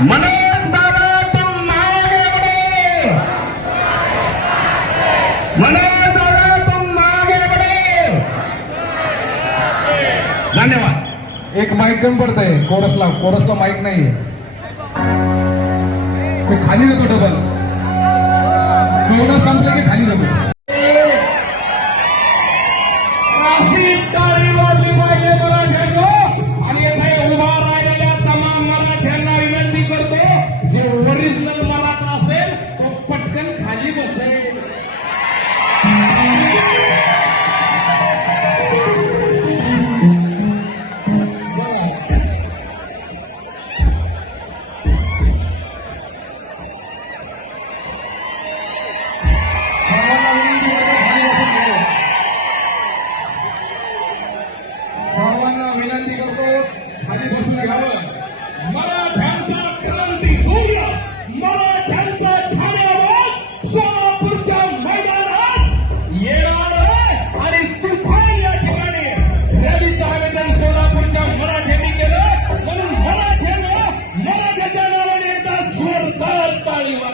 मनोज दादा तुम आगे बढ़ो। मनोज दादा तुम आगे बढ़ो। धन्यवाद। एक माईक कमी पडतंय. कोरसला कोरसला माईक नाहीये. ते खाली देतो डबल कोरोना संपलं की खाली देतो पटकन खाली